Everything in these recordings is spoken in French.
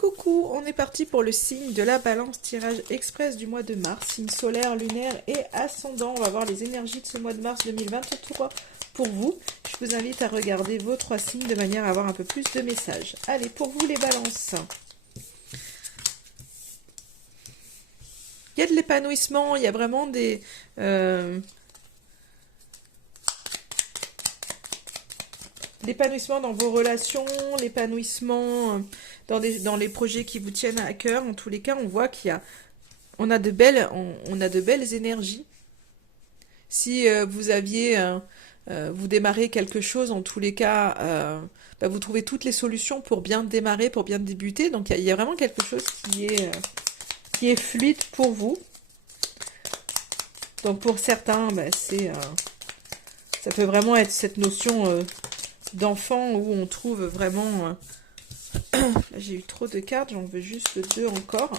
Coucou, on est parti pour le signe de la balance, tirage express du mois de mars, signe solaire, lunaire et ascendant. On va voir les énergies de ce mois de mars 2023 pour vous. Je vous invite à regarder vos trois signes de manière à avoir un peu plus de messages. Allez, pour vous les balances. Il y a de l'épanouissement, il y a vraiment des... l'épanouissement dans vos relations, l'épanouissement dans les projets qui vous tiennent à cœur. En tous les cas, on voit on a de belles énergies. Si vous aviez, vous démarrez quelque chose, en tous les cas, vous trouvez toutes les solutions pour bien démarrer, pour bien débuter. Donc il y a vraiment quelque chose qui est fluide pour vous. Donc pour certains, ça peut vraiment être cette notion d'enfant où on trouve vraiment... Là, j'ai eu trop de cartes, j'en veux juste deux encore.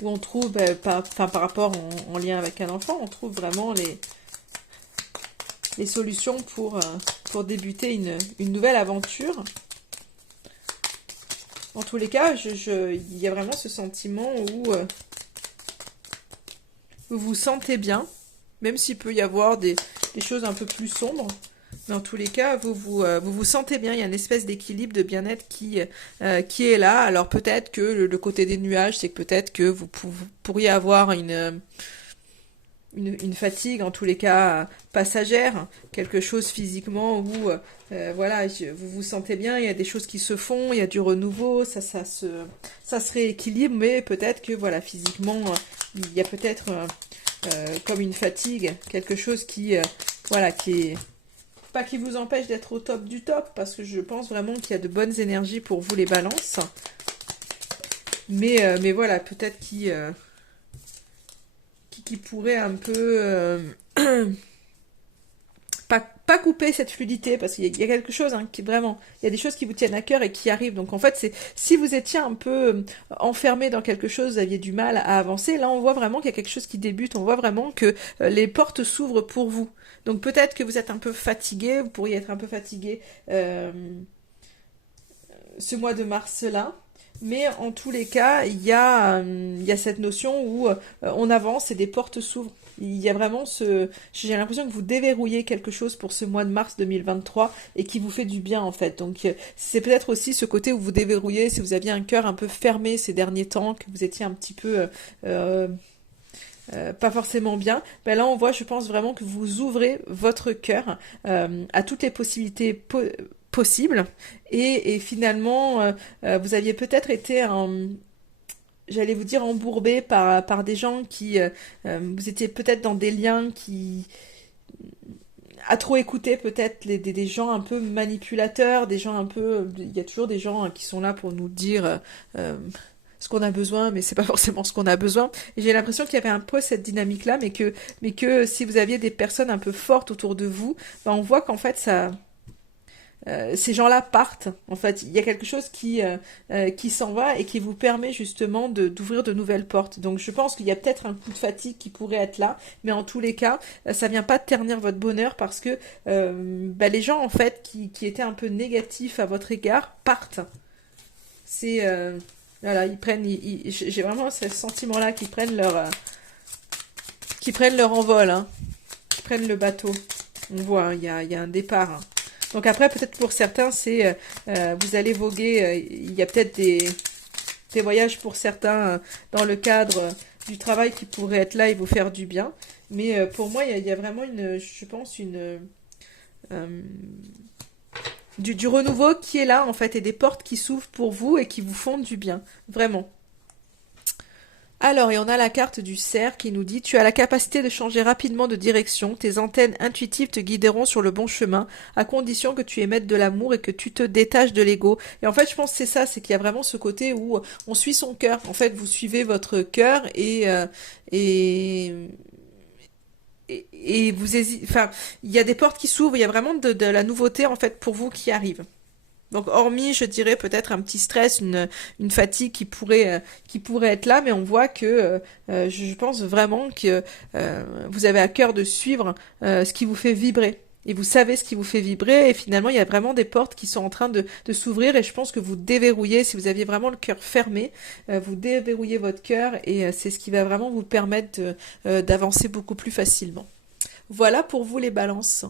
Où on trouve, par rapport en lien avec un enfant, on trouve vraiment les solutions pour débuter une nouvelle aventure. En tous les cas, il y a vraiment ce sentiment où vous vous sentez bien, même s'il peut y avoir des choses un peu plus sombres. Dans tous les cas, vous vous sentez bien, il y a une espèce d'équilibre, de bien-être qui est là. Alors peut-être que le côté des nuages, c'est que peut-être que vous pourriez avoir une fatigue, en tous les cas passagère, quelque chose physiquement où voilà, vous vous sentez bien, il y a des choses qui se font, il y a du renouveau, ça se rééquilibre, mais peut-être que voilà, physiquement, il y a peut-être comme une fatigue, quelque chose qui est... Pas qui vous empêche d'être au top du top, parce que je pense vraiment qu'il y a de bonnes énergies pour vous les balances. Mais voilà, peut-être qui pourrait un peu... pas couper cette fluidité, parce qu'il y a quelque chose qui vraiment... Il y a des choses qui vous tiennent à cœur et qui arrivent. Donc en fait, si vous étiez un peu enfermé dans quelque chose, vous aviez du mal à avancer, là on voit vraiment qu'il y a quelque chose qui débute. On voit vraiment que les portes s'ouvrent pour vous. Donc peut-être que vous êtes un peu fatigué, vous pourriez être un peu fatigué ce mois de mars-là. Mais en tous les cas, il y a cette notion où on avance et des portes s'ouvrent. Il y a vraiment j'ai l'impression que vous déverrouillez quelque chose pour ce mois de mars 2023 et qui vous fait du bien en fait. Donc c'est peut-être aussi ce côté où vous déverrouillez, si vous aviez un cœur un peu fermé ces derniers temps, que vous étiez un petit peu... pas forcément bien, là on voit, je pense vraiment que vous ouvrez votre cœur à toutes les possibilités possibles et finalement vous aviez peut-être été j'allais vous dire embourbé par des gens qui vous étiez peut-être dans des liens qui à trop écouter peut-être des gens un peu manipulateurs, des gens un peu, il y a toujours des gens qui sont là pour nous dire ce qu'on a besoin, mais c'est pas forcément ce qu'on a besoin. Et j'ai l'impression qu'il y avait un peu cette dynamique-là, mais que si vous aviez des personnes un peu fortes autour de vous, on voit qu'en fait ces gens-là partent. En fait, il y a quelque chose qui s'en va et qui vous permet justement d'ouvrir de nouvelles portes. Donc je pense qu'il y a peut-être un coup de fatigue qui pourrait être là, mais en tous les cas, ça vient pas ternir votre bonheur parce que les gens en fait qui étaient un peu négatifs à votre égard partent. C'est voilà, j'ai vraiment ce sentiment-là qu'ils prennent leur envol, hein, qu'ils prennent le bateau. On voit, hein, il y a un départ. Hein. Donc après, peut-être pour certains, c'est vous allez voguer. Il y a peut-être des voyages pour certains dans le cadre du travail qui pourraient être là et vous faire du bien. Mais pour moi, il y a vraiment je pense du renouveau qui est là en fait et des portes qui s'ouvrent pour vous et qui vous font du bien, vraiment. Alors, et on a la carte du cerf qui nous dit: tu as la capacité de changer rapidement de direction, tes antennes intuitives te guideront sur le bon chemin, à condition que tu émettes de l'amour et que tu te détaches de l'ego. Et en fait, je pense que c'est ça, c'est qu'il y a vraiment ce côté où on suit son cœur. En fait, vous suivez votre cœur et vous hésitez, enfin, il y a des portes qui s'ouvrent, il y a vraiment de la nouveauté en fait pour vous qui arrive. Donc hormis, je dirais peut-être un petit stress, une fatigue qui pourrait être là, mais on voit que je pense vraiment que vous avez à cœur de suivre ce qui vous fait vibrer. et vous savez ce qui vous fait vibrer, et finalement il y a vraiment des portes qui sont en train de s'ouvrir, et je pense que vous déverrouillez, si vous aviez vraiment le cœur fermé, vous déverrouillez votre cœur, et c'est ce qui va vraiment vous permettre d'avancer beaucoup plus facilement. Voilà pour vous les balances.